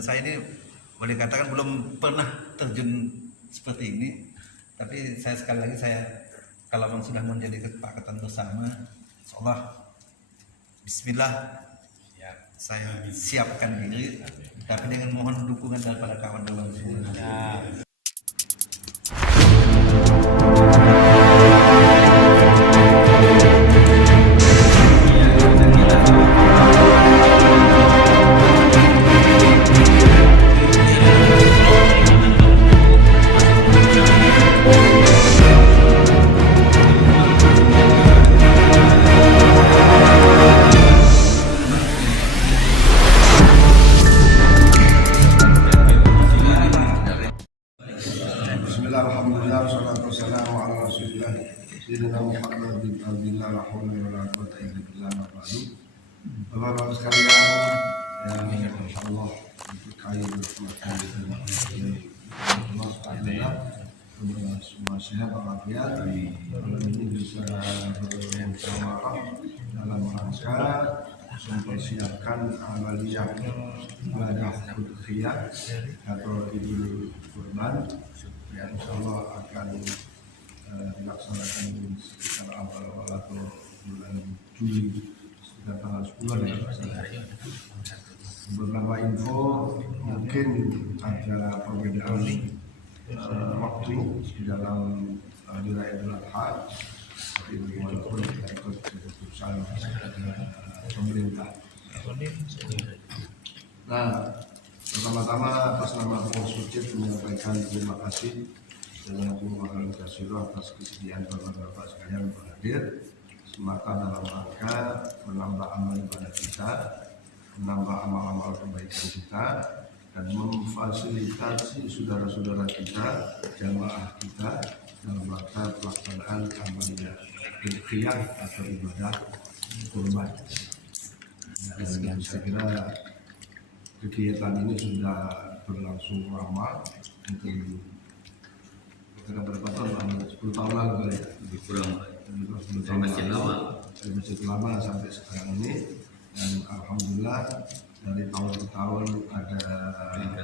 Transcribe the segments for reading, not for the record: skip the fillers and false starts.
Dan saya ini boleh katakan belum pernah terjun seperti ini, tapi saya sekali lagi kalau memang sudah menjadi kesepakatan bersama, insyaallah bismillah saya siapkan diri, tapi dengan mohon dukungan daripada kawan-kawan semua. Alhamdulillah, wassalatu wassalamu ala rasulillah Sayyidina Muhammad bin Abdillah, la haula wala quwwata illa billah. Bapak-bapak sekalian, yang insyaallah berkahi berkemajuan Allah Alhamdulillah, semua sehat walafiat. Malam ini bisa bermusyawarah dalam rangka mempersiapkan amaliyah ibadah udhiyah atau Idul Kurban yang insyaallah akan dilaksanakan sekitar awal atau bulan Juli sekitar tanggal 10 ya. Beberapa info mungkin ada perbedaan waktu di dalam hari raya Idul Adha, tapi bagaimanapun kita ikut keputusan pemerintah. Nah, pertama-tama atas nama Pengurus Masjid menyampaikan terima kasih dengan Tuhan Kasiro atas kesediaan bapak-bapak sekalian berhadir semata dalam rangka menambah amal ibadah kita, menambah amal-amal kebaikan kita, dan memfasilitasi saudara-saudara kita, jamaah kita dalam rangka pelaksanaan amaliyah udhiyah atau ibadah kurban. Dan saya kira kegiatan ini sudah berlangsung lama, mungkin kira berapa tahun? 10 tahun lalu kali ya? Lebih kurang 10 tahun lalu, dari masjid lama sampai sekarang ini. Dan alhamdulillah dari tahun ke tahun ada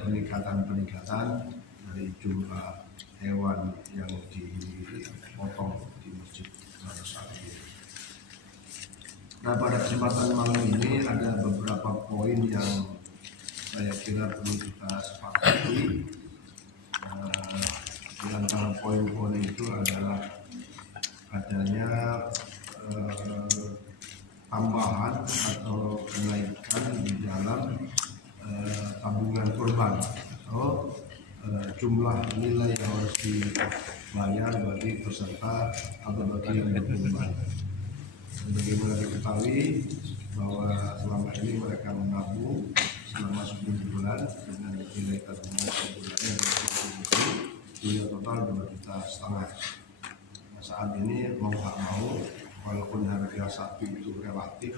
peningkatan dari jumlah hewan yang dipotong di masjid saat ini. Nah, pada kesempatan malam ini ada beberapa poin yang saya kira perlu kita sepakati. Di antara poin-poin itu adalah adanya tambahan atau kenaikan di dalam tabungan kurban atau jumlah nilai yang harus dibayar bagi peserta atau bagi yang berkurban. Sebagaimana diketahui bahwa selama ini mereka menabung selama 10 bulan dengan nilai tabungan per bulannya nilai total 2,5 juta. Nah, saat ini mau tak mau, walaupun harga sapi itu relatif,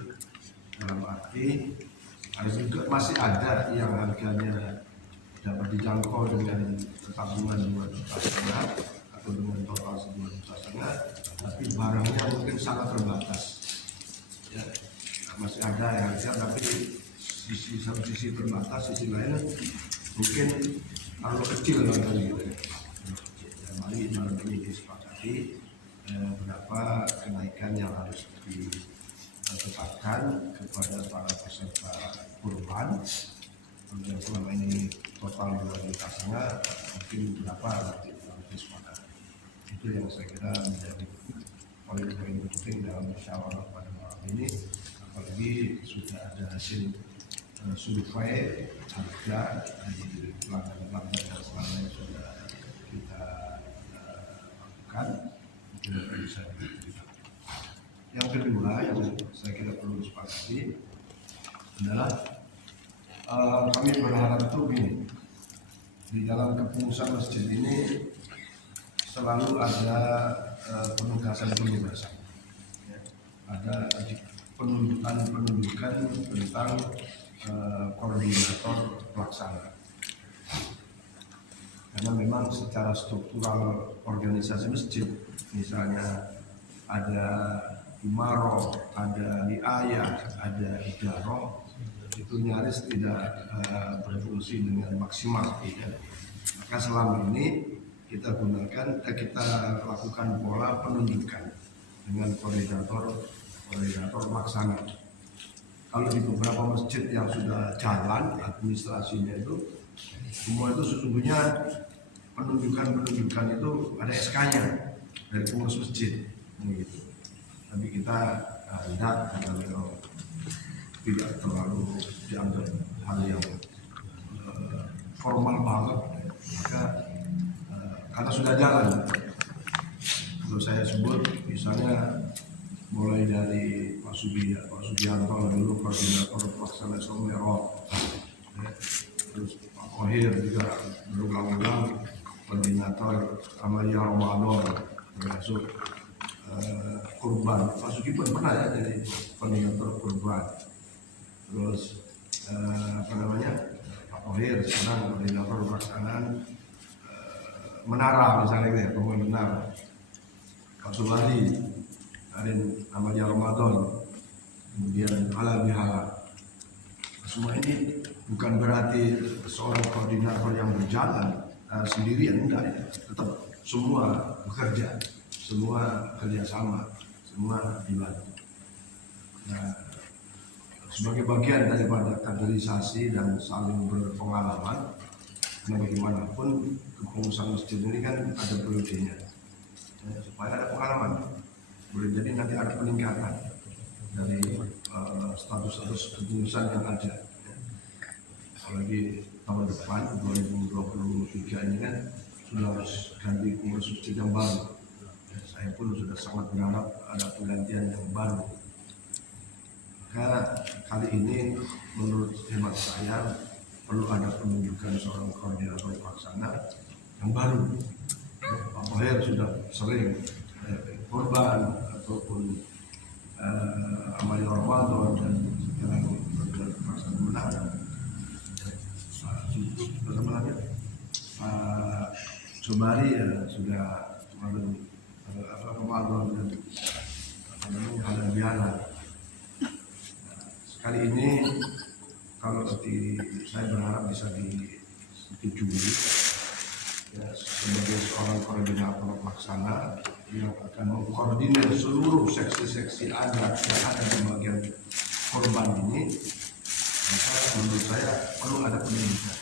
dalam arti masih ada yang harganya dapat dijangkau dengan tabungan 2,5 juta atau dengan total 2,5 juta, tapi barangnya mungkin sangat terbatas. Ya, masih ada yang harga, tapi satu sisi terbatas, sisi lain mungkin terlalu kecil barangkali gitu ya. Mari malam ini disepakati berapa kenaikan yang harus ditetapkan kepada para peserta kurban. Yang selama ini total 2,5 juta, mungkin berapa nanti disepakati. Itu yang saya kira menjadi poin-poin penting dalam musyawarah pada malam ini. Apalagi sudah ada hasil survei harga di pelanggan-pelanggan yang selama ini sudah kita lakukan, tidak bisa diterima. Yang kedua yang saya kira perlu disepakati adalah kami berharap itu begini, di dalam kepengurusan masjid ini selalu ada penugasan, ya. Ada penunjukan tentang koordinator pelaksana. Karena memang secara struktural organisasi masjid, misalnya ada imaro, ada riayah, ada idaroh, itu nyaris tidak berfungsi dengan maksimal. Ya. Maka selama ini kita lakukan pola penunjukan dengan koordinator laksana. Kalau di beberapa masjid yang sudah jalan administrasinya itu, semua itu sesungguhnya penunjukan itu ada SK-nya dari pengurus masjid, gitu. Tapi kita tidak terlalu dianggap hal yang formal banget, maka karena sudah jalan. Kalau saya sebut misalnya mulai dari Pak Sugianto dulu koordinator pelaksana Somero, terus Pak Kohir juga berulang-ulang koordinator Amalia Ramadan, termasuk kurban. Pak Sugi pun pernah ya jadi koordinator kurban. Terus Pak Kohir sekarang koordinator pelaksanaan menara misalnya gitu ya, pembangunan menara. Pak Subari, Arin Amalia Ramadan, kemudian halal bihalal. Semua ini bukan berarti seorang koordinator yang berjalan sendirian, enggak ya. Tetap semua bekerja, semua kerjasama, semua dibantu. Nah, sebagai bagian daripada kaderisasi dan saling berpengalaman, karena bagaimanapun kepengurusan masjid ini kan ada periodenya, supaya ada pengalaman. Boleh jadi nanti ada peningkatan dari status kepengurusan yang ada. Apalagi tahun depan 2023 ini kan sudah harus ganti pengurus masjid yang baru. Saya pun sudah sangat berharap ada penggantian yang baru. Karena kali ini menurut hemat saya perlu ada penunjukan seorang koordinator pelaksana yang baru. Pak Boyer sudah sering korban ataupun Amalia Ramadan dan sekarang pelaksana menara. Sebenarnya Pak Jumari sudah Ramadan dan halal bihalal. Kali ini kalau saya berharap bisa disetujui ya, sebagai seorang koordinator pelaksana yang akan mengkoordinir seluruh seksi-seksi adat yang ada di bagian korban ini, maka menurut saya perlu ada penunjukan.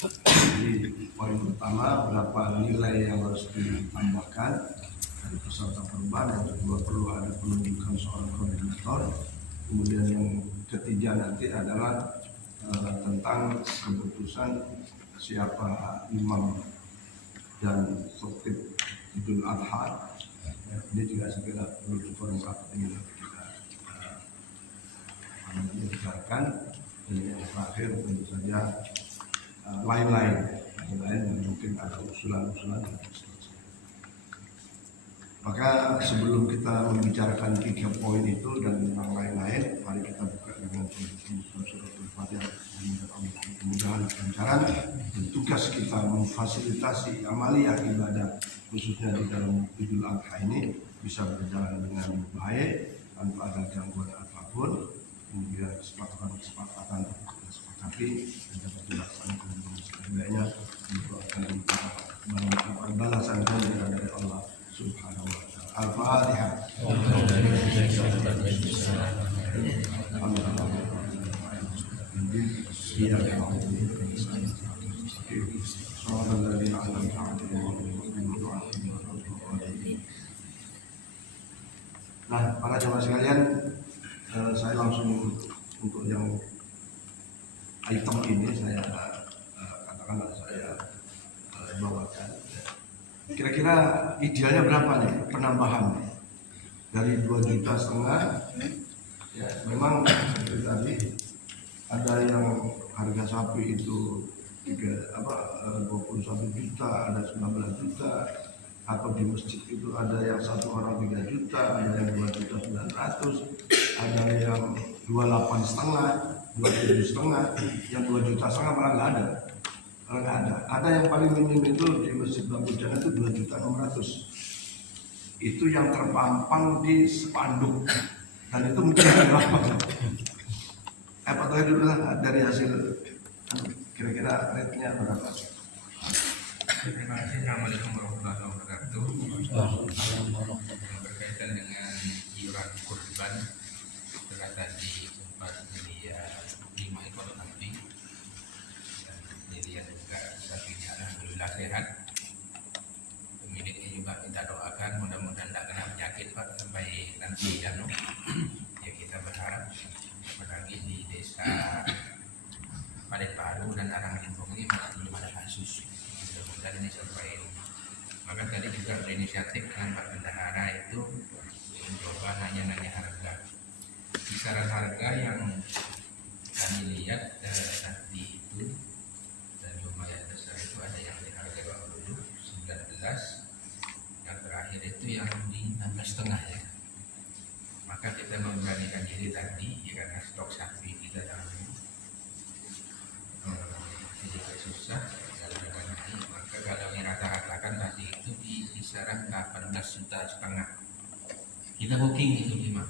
Jadi poin pertama, berapa nilai yang harus ditambahkan dari peserta korban. Yang kedua, perlu ada penunjukan seorang koordinator. Kemudian yang ketiga nanti adalah tentang keputusan siapa imam dan khotib Idul Adha. Ini juga segera perlu diformulkan dengan kita bicarakan. Dan yang terakhir tentu saja lain-lain yang mungkin ada usulan-usulan. Maka sebelum kita membicarakan 3 poin itu dan yang lain-lain, mari kita buka dengan surat Al-Fatihah. Mudah-mudahan lancaran dan tugas kita memfasilitasi amaliyah ibadah khususnya di dalam Idul Adha ini bisa berjalan dengan baik tanpa ada gangguan apapun. Kemudian kesepakatan disepakati dan dapat dilaksanakan dengan sebaik-baiknya untuk akan mendapat balasan dari Allah Subhanahu wa ta'ala. Al-Fatihah. Nah, para jemaah sekalian, saya langsung untuk yang item ini saya katakanlah saya bawakan. Kira-kira idealnya berapa nih penambahan dari 2,5 juta ya, memang seperti tadi ada yang harga sapi itu 21 juta, ada 19 juta, atau di masjid itu ada yang 1 orang 3 juta, ada yang 2.900.000, ada yang 28,5, 27,5, yang 2,5 juta malah nggak ada. Ada yang paling minim itu di Masjid Bangku Jana itu 2.600.000. Itu yang terpampang di spanduk Dan itu mungkin berapa? Potongnya dulu lah dari hasil kira-kira rate-nya berapa? Terima kasih. Assalamualaikum warahmatullahi wabarakatuh. Berkaitan dengan iuran kurban, setelah tadi sempat dilihat 5 ekor sapi dan dilihat juga sapinya alhamdulillah sehat. Pemiliknya juga kita doakan mudah-mudahan tidak kena penyakit Pak sampai nanti ya kita berharap apalagi di desa Padatbaru dan Arangalimpung ini masih belum ada kasus. Dan ini sampai maka tadi juga berinisiatif dengan Pak Bendahara itu mencoba nanya harga kisaran harga yang kami lihat tadi itu dan lumayan besar itu ada yang di harga 20, 19, yang terakhir itu yang di 16,5 ya. Maka kita memberanikan diri tadi ya karena stok sapi kita tahu sedikit susah. Kalau yang rata-ratakan tadi itu di kisaran 18,5 juta. Kita booking itu 5.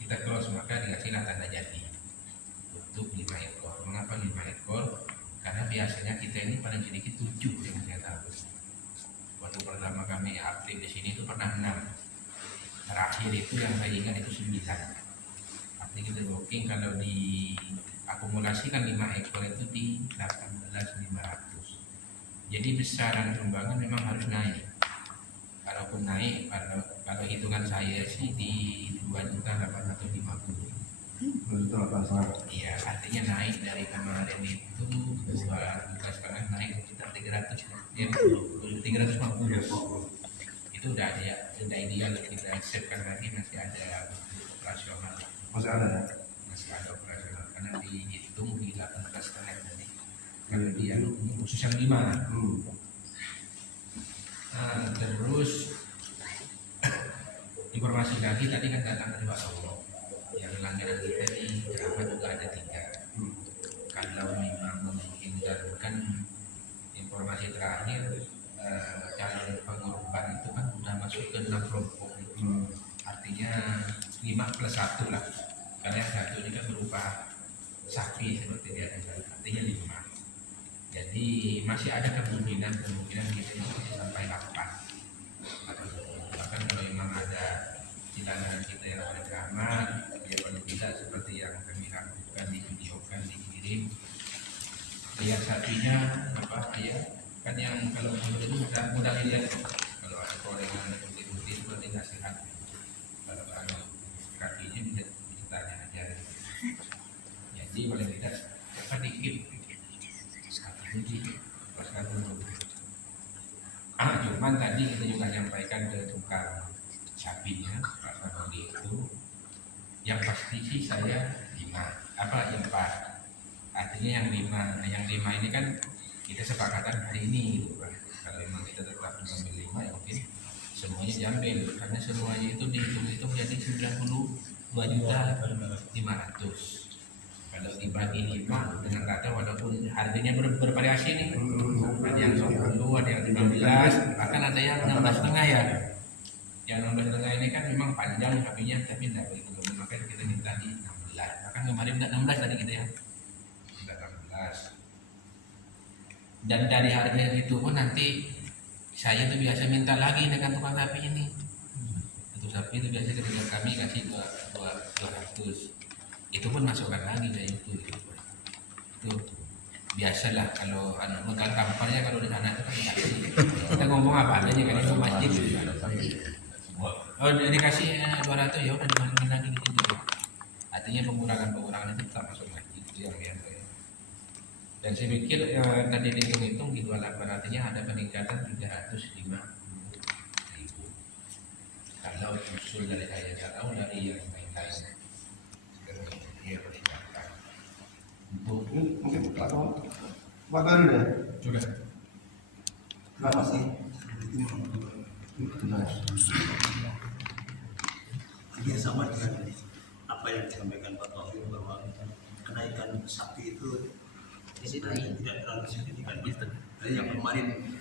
Kita close maka dikasihlah tanda jadi untuk 5 ekor. Mengapa 5 ekor? Karena biasanya kita ini paling sedikit 7 yang saya tahu. Waktu pertama kami aktif di sini itu pernah 6. Terakhir itu yang saya ingat itu 9. Artinya kita booking kalau di akumulasikan 5 ekor itu di 18.500. Jadi besaran sumbangan memang harus naik. Kalaupun naik, kalau hitungan saya sih di 2.850. Iya, artinya naik dari kemarin itu 2,5 naik sekitar 300, ya 350. Itu udah ada ya, sudah ideal kita siapkan lagi masih ada operasional. Masih ada ya? Masih ada operasional karena dihitung di 18,5 tadi. Kalau dia khusus yang 5. Terus informasi lagi tadi kan datang dari Pak Tomo yang langganan kita di Jerapa juga ada 3. Kalau memang memungkinkan kan informasi terakhir calon pengorban itu kan sudah masuk ke 6 kelompok. Artinya 5 plus 1 lah karena yang 1 ini kan berupa sapi seperti dia artinya 5. Jadi masih ada kemungkinan kita itu sampai 8. Bahkan kalau memang ada silangan kita yang beramal, ya paling tidak seperti yang kami lakukan di videokan dikirim. Lihat sapinya apa ya? Kan yang kalau menurut itu mudah dilihat. Kalau ada gorengan putih-putih seperti nasihat. Kalau kakinya bisa tanya aja. Jadi paling tidak apa dikit. Cuman tadi kita juga nyampaikan ke tukang sapinya Pak Sarodi itu yang pasti sih saya 5 yang 4 artinya yang 5 ini kan kita sepakatan hari ini gitu Pak. Kalau memang kita tetap mengambil 5 ya mungkin semuanya diambil karena semuanya itu dihitung jadi 92.500.000. Kalau dibagi 5 dengan kata walaupun harganya bervariasi nih, ada yang 10, ada yang 15, bahkan ada yang 16,5 ya. Yang 16,5 ini kan memang panjang sapinya tapi tidak begitu, maka kita minta di 16. Bahkan kemarin tidak 16 tadi kita ya, tidak 16. Dan dari harga itu pun nanti saya tuh biasa minta lagi dengan tukang sapi ini. Untuk sapi itu biasa ketika kami kasih 200. Itu pun masukkan lagi dari itu biasalah kalau megang kamparnya kalau di sana itu kan kita ngomong apa adanya kan itu masjid dikasih 200 ya udah dimasukin lagi di situ artinya pengurangan itu tetap masuk masjid itu yang biasa ya. Dan saya pikir tadi dihitung di 28 artinya ada peningkatan 305.000 kalau usul dari saya tahu dari yang lain. Mungkin Pak baru ya? Sudah. Berapa sih? Ini sama dengan apa yang disampaikan Pak Taufik bahwa kenaikan sapi itu tidak terlalu signifikan. Dari yang kemarin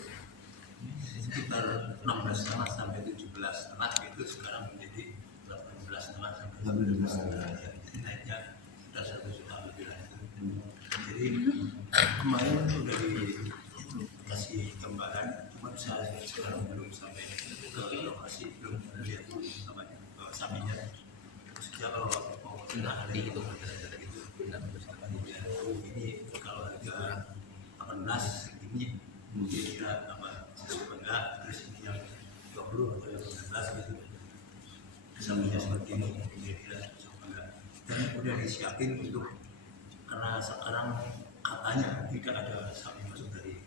sekitar 16,5 sampai 17,5 itu sekarang menjadi 18 12,5 sampai 12,5. 12,5 ya. Jadi naiknya sudah 1 juta lebih lah itu. Jadi kemarin udah dikasih gambaran, cuma saya sekarang belum sampai ke lokasi, belum lihat sapinya. Maksudnya kalau mau pindah hari itu ini kalau harga 18 ini kira-kira apa sesuai enggak, terus ini yang 20 atau yang 19 gitu. Sapinya seperti ini kira-kira sesuai enggak. Dan udah disiapin untuk karena sekarang katanya tidak ada sapi masuk dari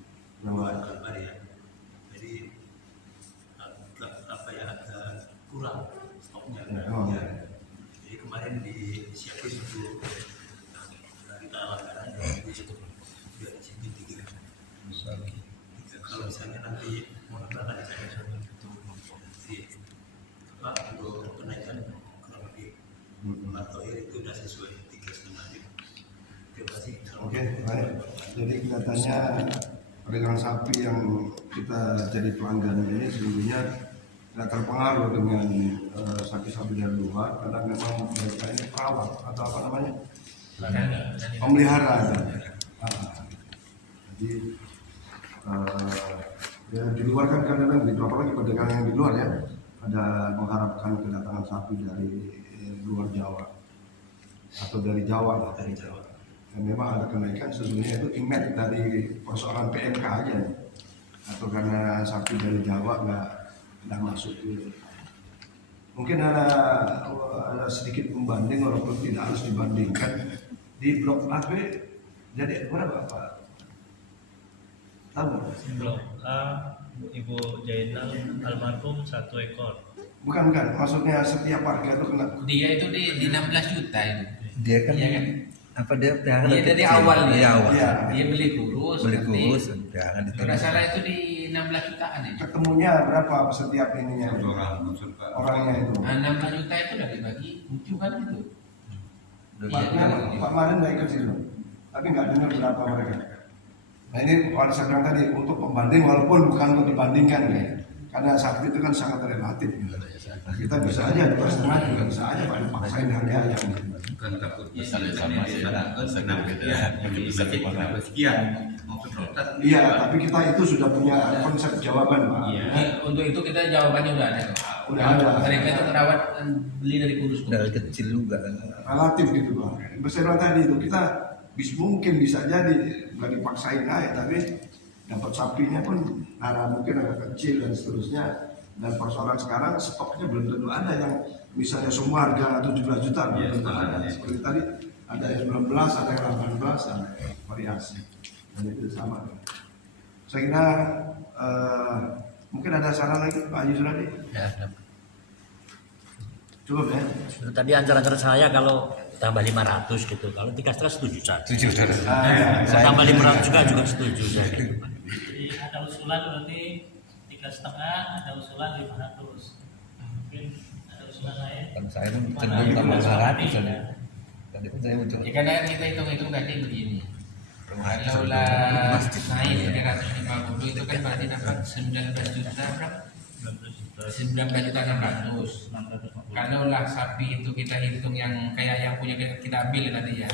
luar kabar ya. Jadi agak kurang stoknya. Oh. Ya. Jadi kemarin disiapin untuk kita langgaran di situ biar di sini 3. Kalau misalnya nanti mau lebaran saya untuk kenaikan kurang lebih atau itu sudah sesuai 3,5. Terima kasih. Oke, baik. Jadi kelihatannya pedagang sapi yang kita jadi pelanggan ini sesungguhnya tidak terpengaruh dengan sapi-sapi dari luar karena memang mereka ini perawat atau apa namanya pemelihara. Jadi ya di luar kan kadang-kadang gitu, apalagi pedagang yang di luar ya ada mengharapkan kedatangan sapi dari luar Jawa atau dari Jawa lah. Dari Jawa. Dan memang ada kenaikan sesungguhnya itu impact dari persoalan PMK aja nih. Atau karena sapi dari Jawa nggak masuk ke. Mungkin ada sedikit pembanding walaupun tidak harus dibandingkan di blok AB jadi berapa Pak? Tahu nggak? Blok A Ibu Jainal almarhum 1 ekor. Bukan, maksudnya setiap warga itu kena. Dia itu di 16 juta itu. Dia kan, Iya kan? apa dia pelihara Dia dari kecil. awal nih. Iya, awal. Iya. Dia beli kurus. Beli nanti kurus, pelihara di kalau nggak salah itu di 16 jutaan itu. Ketemunya berapa setiap ininya? Orangnya itu. Nah, 16 juta itu udah dibagi 7 kan itu. Pak Marin nggak ikut situ, tapi nggak dengar berapa mereka. Nah ini kalau saya bilang tadi untuk pembanding walaupun bukan untuk dibandingkan ya, karena sapi itu kan sangat relatif. Nah, kita bisa aja 2,5 juga bisa aja Pak dipaksain harganya. Bukan takut misalnya sama senang gitu ya, bisa kenapa sekian mau ke rotas. Iya, tapi kita itu sudah punya konsep jawaban Pak. Iya. Untuk itu kita jawabannya udah ada. Udah ada. Mereka itu terawat beli dari kurus. Dari kecil juga kan. Relatif gitu Pak. Saya bilang tadi itu kita mungkin bisa jadi nggak dipaksain aja, tapi dapat sapinya pun mungkin agak kecil dan seterusnya. Dan persoalan sekarang stoknya belum tentu ada yang misalnya semua harga 17 juta belum tentu ada. Seperti tadi ada yang 19, ada yang 18, ada variasi. Dan itu sama. Saya kira mungkin ada saran lagi Pak Haji Suradi. Ya, Cukup ya. Tadi ancar-ancar saya kalau tambah 500 gitu, kalau 3,5 setuju saya. Setuju, saudara. Saya tambah 500 juga setuju saya. Jadi ada usulan berarti 3,5, ada usulan 500. Mungkin ada usulan lain. Kan saya pun cenderung tambah 200 saja. Tadi pun saya muncul. Ya karena kita hitung-hitung tadi begini. Kalau lah naik 350 itu kan berarti dapat 19 juta berapa? 19 juta 600. Kalau lah sapi itu kita hitung yang kayak yang punya kita ambil tadi ya,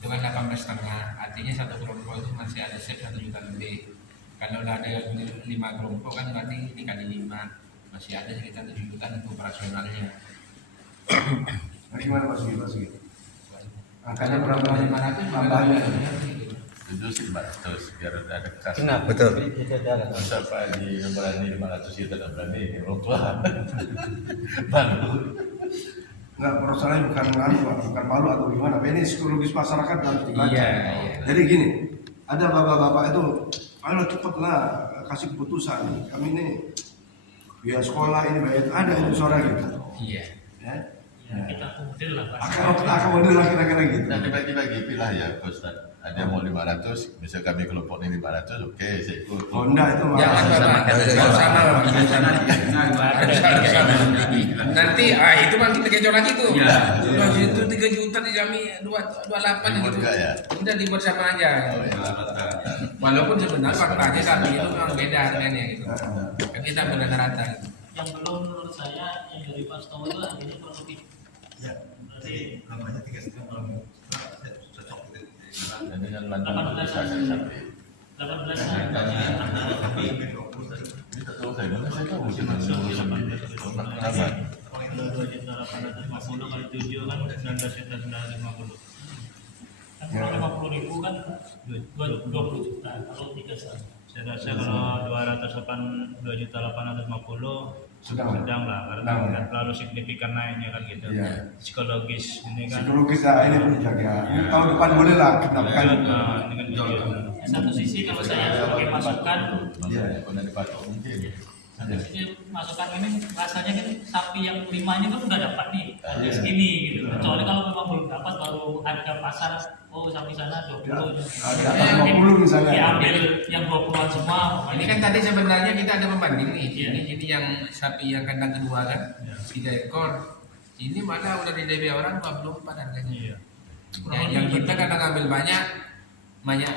itu kan 18,5. Artinya satu kelompok itu masih ada set 1 juta lebih. Kalau lah ada 5 kelompok kan berarti dikali 5 masih ada sekitar 7 juta untuk operasionalnya. Nah, gimana Mas Sugi? Angkanya berapa? 500 Tambahnya. Itu sih 400 biar ada kas. Kenapa? Betul. Masa Pak Haji berani 500 kita tidak berani orang tua. Malu. Nggak, persoalannya bukan malu atau gimana. Ini psikologis masyarakat harus dibaca. Iya. Jadi gini, ada bapak-bapak itu, ayo cepatlah kasih keputusan. Kami ini biaya sekolah ini bayar ada itu suara gitu. Iya. Ya. Ya, kita akomodir lah Pak. Akomodir lah kira-kira gitu. Nah dibagi-bagi pilih ya Ustaz. Ada yang mau 500, misal kami kelompok ini 500, oke saya ikut. Oh enggak itu Jangan Bapak, sama nanti itu kan kita kecoh lagi tuh. Kalau itu 3 juta dijami 28 gitu. Enggak ya? Udah dibuat sama aja. Walaupun sebenarnya faktanya sapi itu memang beda harganya gitu. Kan kita benar rata gitu. Yang belum menurut saya yang dari Pak Stomo itu harganya kurang lebih Berarti Namanya 3,5 tahun. Cocok. Jadi kan lanjut 18 sampai 18 itu tahu saya dulu saya tahu cuma kenapa 2.850 kali 7 kan 19.950. Kan kalau 50.000 kan 20 juta kalau 3,5. Saya rasa kalau 2.850 sedang lah karena nggak terlalu signifikan naiknya kan gitu. Iya. Psikologis ini kan. Psikologis ini pun dijaga. Tahun depan boleh lah kita kan. Ini kan satu sisi kalau saya sebagai masukan, ya pernah dipatok mungkin satu sisi masukan ini rasanya kan sapi yang 5-nya kan udah dapat nih harga segini gitu. Kecuali kalau memang belum dapat baru harga pasar sapi sana 20. Di atas 50 misalnya. Diambil yang 20-an semua. Ini kan tadi sebenarnya kita ada pembanding nih. Iya. Ini yang sapi yang kandang kedua kan, 3 ekor. Ini malah udah di DP orang 24 harganya. Iya. Yang kita kadang ambil banyak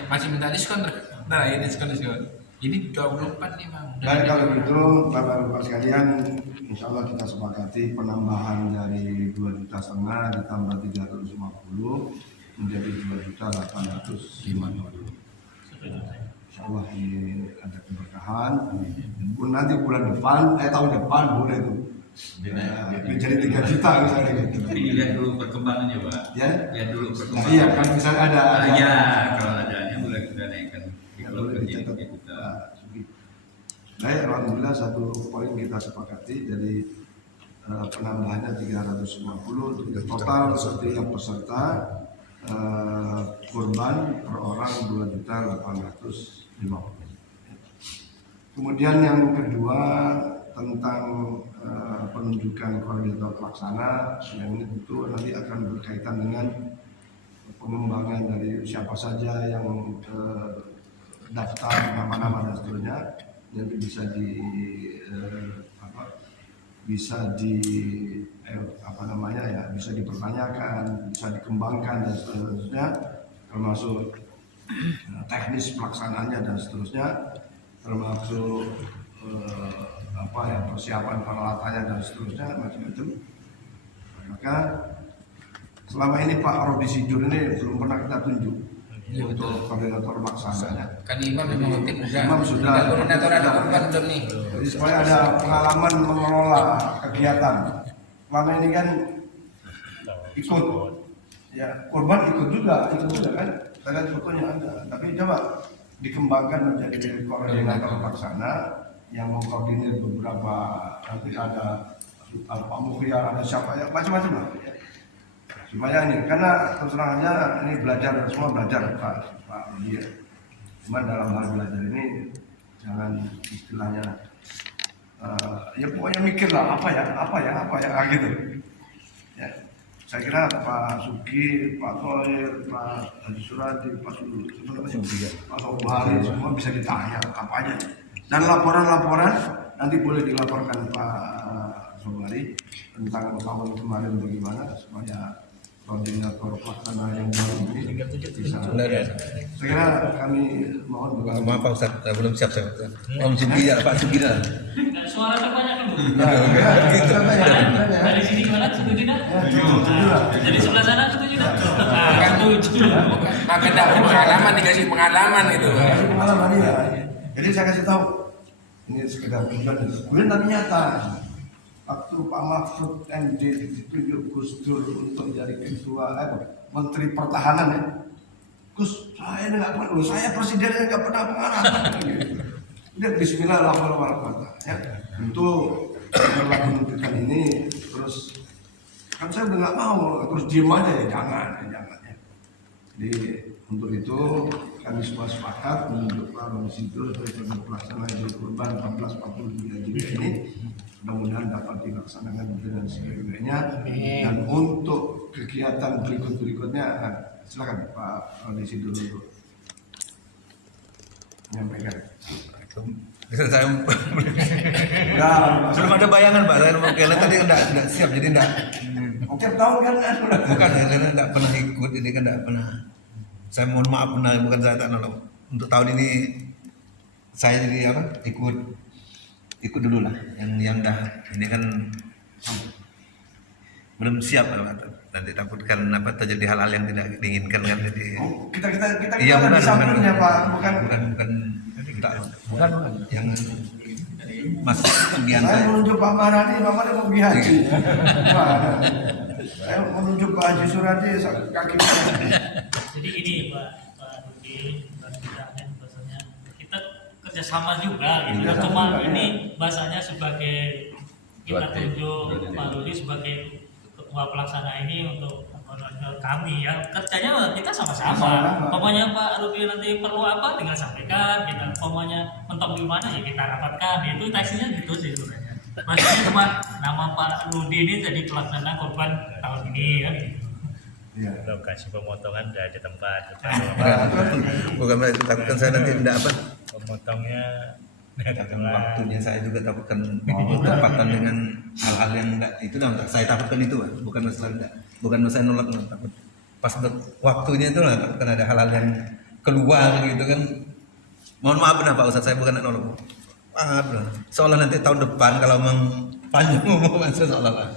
masih minta diskon. Nah ini diskon. Ini 24 nih bang. Dan kalau gitu Bapak-Bapak sekalian, insya Allah kita sepakati penambahan dari 2,5 juta ditambah 350 menjadi 2.850. Insya Allah ini ada keberkahan. Pun nanti bulan depan, tahun depan boleh tuh. Menjadi 3 juta misalnya gitu. Tapi dilihat dulu perkembangannya Pak. Ya. Lihat dulu Nah, perkembangan. iya kan misalnya ada. Ya, kalau adanya boleh kita naikkan. Kalau Boleh kerja dicatat. kita. Baik, alhamdulillah satu poin kita sepakati jadi penambahannya 350 total setiap peserta kurban per orang 2.850. Kemudian yang kedua tentang penunjukan koordinator pelaksana yang ini tentu nanti akan berkaitan dengan pengembangan dari siapa saja yang daftar nama-nama dan seterusnya nanti bisa bisa dipertanyakan, bisa dikembangkan dan seterusnya, termasuk teknis pelaksanaannya dan seterusnya, termasuk persiapan peralatannya dan seterusnya macam-macam. Maka selama ini Pak Rodi Sidur ini belum pernah kita tunjuk untuk koordinator pelaksana. Kan Imam memang aktif juga. Imam sudah. Tinggal koordinator ada korban belum nih. Jadi supaya ada pengalaman mengelola kegiatan. Selama ini kan ikut, ya korban ikut juga kan. Kita lihat fotonya ada. Tapi coba dikembangkan menjadi koordinator pelaksana yang mengkoordinir beberapa, nanti ada Pak Mukhriar, ada siapa ya, macam-macam lah. Supaya ini, karena terus terang aja ini semua belajar Pak Rudi ya. Cuma dalam hal belajar ini jangan istilahnya ya pokoknya mikir lah apa ya gitu. Ya, saya kira Pak Sugi, Pak Thohir, Pak Haji Suradi, Pak Sobuhari semua bisa ditanya apa aja. Dan laporan-laporan nanti boleh dilaporkan Pak Sobuhari tentang tahun kemarin bagaimana supaya koordinator pelaksana yang baru ini bisa. Saya kira kami mohon Maaf Pak Ustaz, belum siap saya. Om Sugi ya, Pak Sugi dah. Suara terbanyak dulu. Gitu. Dari sini gimana? Setuju tidak? Dari sebelah sana setuju tidak? Kan maka tidak pengalaman dikasih pengalaman itu. pengalaman ya. Jadi saya kasih tahu ini sekedar tujuan, kemudian tapi nyata. Waktu Pak Mahfud MD ditunjuk Gus Dur untuk jadi ketua Menteri Pertahanan ya, Gus saya nggak pernah, saya presidennya nggak pernah pengalaman. Udah Bismillahirrahmanirrahim ya. Untuk menunjukkan ini terus kan saya udah nggak mau terus diem aja ya jangan ya. Jadi untuk itu kami semua sepakat menunjuk Pak Rodi Sidur sebagai pelaksana Idul Kurban 1443 Hijriah ini. Mudah-mudahan dapat dilaksanakan dengan sebaik-baiknya. Dan untuk kegiatan berikutnya silakan Pak Rodi Sidur untuk menyampaikan. Saya belum ada bayangan Pak, saya mungkin tadi enggak siap jadi enggak. Oke, tahu kan? Bukan ya, karena enggak pernah ikut, ini kan enggak pernah. Saya mohon maaf bukan saya tak nolong. Untuk tahun ini saya jadi ikut dulu lah yang dah ini kan belum siap nanti takutkan apa terjadi hal-hal yang tidak diinginkan kan jadi Kita iya ada bukan di sampingnya Pak, bukan kita bukan yang Mas Sugianto saya menunjuk Pak Marani mau pergi haji. Saya menunjuk Pak Haji Suradi kaki Jadi ini Pak Rudi, Pak Ibrahim, bahasanya kita kerjasama juga gitu. Kerjasama Cuma juga, ini bahasanya sebagai kita tunjuk Pak Rudi sebagai ketua pelaksana ini untuk kami ya kerjanya kita sama-sama. Pokoknya Pak Rudi nanti perlu apa tinggal sampaikan. Kita pokoknya mentok di mana ya kita rapatkan. Itu teksnya gitu sih sebenarnya. Maksudnya cuma nama Pak Rudi ini jadi pelaksana korban tahun ini kan gitu. Ya. Lokasi pemotongan udah ada tempat. bukan berarti takutkan saya nanti tidak apa Pemotongnya takutkan waktunya saya juga takutkan bertepatan dengan hal-hal yang enggak itu dah saya takutkan itu Pak. bukan masalah nolak takut pas waktunya itu lah takutkan ada hal-hal yang keluar gitu kan. Mohon maaf benar Pak Ustadz, saya bukan nolak. Maaf lah. Seolah nanti tahun depan kalau memang panjang ngomong seolah-olah.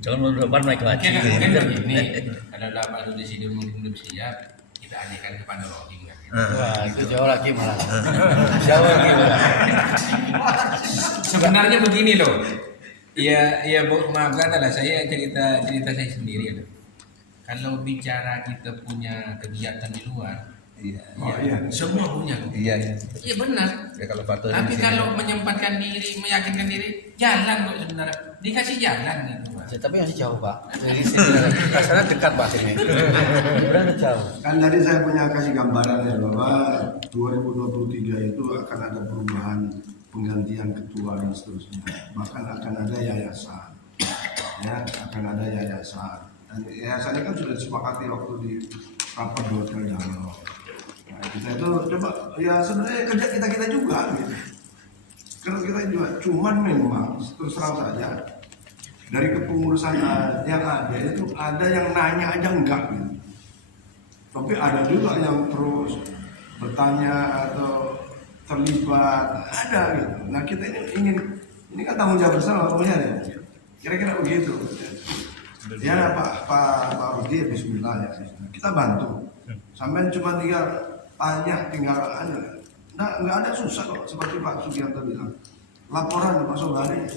Calon tahun depan naik lagi. Mungkin begini, kalau Pak Rudi Sidur mungkin belum siap, kita alihkan kepada Rohing. Wah, itu jauh lagi malah. Jauh lagi malah. Sebenarnya begini loh. Ya Bu, maafkan lah saya cerita saya sendiri loh. Kalau bicara kita punya kegiatan di luar, semua punya. Iya. Iya benar. Ya kalau Pak Tapi kalau menyempatkan diri, meyakinkan diri, jalan kok sebenarnya. Dikasih jalan gitu Pak. Tapi masih jauh Pak. Dari sini rasanya dekat Pak sini. Udah jauh. Kan tadi saya punya kasih gambaran ya bahwa 2023 itu akan ada perubahan penggantian ketua dan seterusnya. Bahkan akan ada yayasan. Ya, akan ada yayasan. Dan yayasannya kan sudah disepakati waktu di rapat dua kali dialog. Nah, kita itu coba ya sebenarnya kerja kita juga gitu. Karena kita juga cuman memang terus terang saja dari kepengurusan yang ada itu ada yang nanya aja enggak gitu. Tapi ada juga yang terus bertanya atau terlibat ada gitu. Nah kita ini kan tanggung jawab bersama pokoknya ya. Kira-kira begitu. Ya Pak Rudi Bismillah ya. Kita bantu. Sampai cuma tinggal tanya tinggal ada. Nah, nggak ada susah kok seperti Pak Sugianto bilang. Laporan Pak Sobari,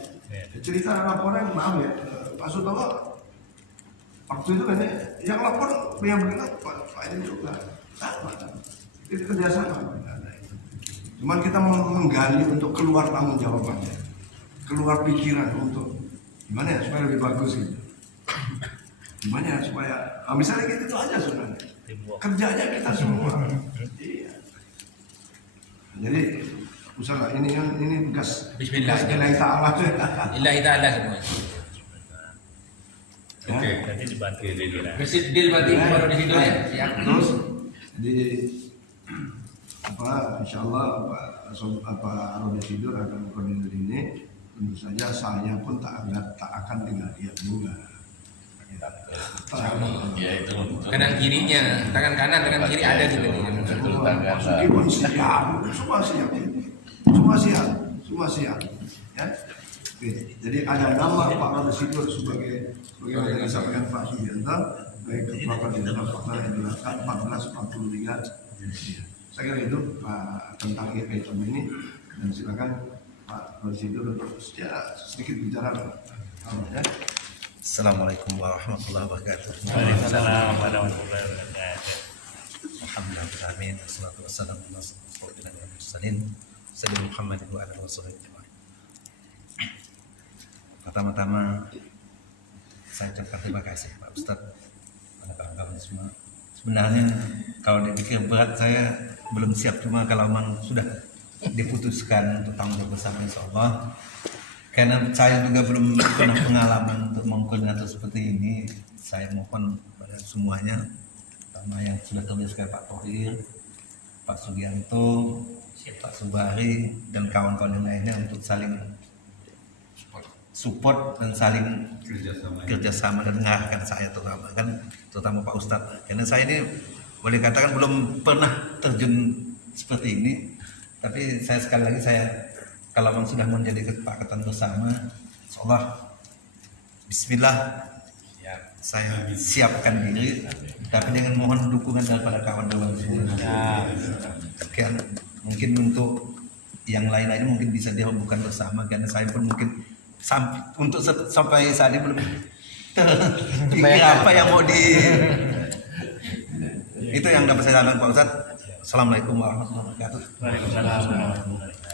cerita laporan maaf ya Pak Sutomo. Waktu itu kan yang lapor yang berkenaan Pak ini juga sama. Itu kerjasama. Cuman kita menggali untuk keluar tanggung jawabannya, keluar pikiran untuk gimana ya supaya lebih bagus gitu. Gimana ya supaya misalnya gitu itu aja sebenarnya. Kerjanya kita semua. Iya. Jadi usaha ini tugas Bismillah. Lillahi ta'ala. Lillahi ta'ala semua. Oke. Nanti dibantu dulu lah. Deal berarti baru di situ ya. Siap. Terus jadi insyaallah Pak Rodi Sidur akan koordinir ini. Tentu saja saya pun tak akan tinggal diam juga. Ya itu Kanan kirinya, tangan kanan, tangan kiri ada gitu nih. Meskipun siap, semua siap. Ya. Oke, jadi ada nama Pak Rodi Sidur sebagai yang disampaikan Pak Sugianto, baik Ketua Koordinator Fakta yang dilakukan 1443. Saya kira itu tentang item ini dan silakan Pak Rodi Sidur untuk sedikit bicara. Ya. Assalamualaikum warahmatullahi wabarakatuh. Waalaikumsalam warahmatullahi wabarakatuh. Alhamdulillah, wassalatu wassalamu ala rasulillah Sayyidina Muhammad wa ala alihi. Pertama-tama saya ucapkan terima kasih Pak Ustadz pada kawan-kawan semua. Sebenarnya kalau dipikir berat saya belum siap, cuma kalau memang sudah diputuskan untuk tanggung jawab bersama insyaallah. Karena saya juga belum pernah pengalaman untuk mengkoordinator seperti ini, saya mohon pada semuanya, terutama yang sudah terbiasa kayak Pak Tohir, Pak Sugianto, Pak Subari, dan kawan-kawan yang lainnya untuk saling support dan saling kerjasama dan mengarahkan saya terutama Pak Ustadz. Karena saya ini boleh katakan belum pernah terjun seperti ini, tapi saya sekali lagi kalau memang sudah menjadi kesepakatan bersama, insyaallah Bismillah saya siapkan diri, tapi dengan mohon dukungan daripada kawan-kawan semua. Sekian, mungkin untuk yang lain-lain mungkin bisa dihubungkan bersama, karena saya pun mungkin sampai saat ini belum terpikir apa yang mau di. Itu yang dapat saya sampaikan Pak Ustadz. Assalamualaikum warahmatullahi wabarakatuh. Waalaikumsalam warahmatullahi wabarakatuh.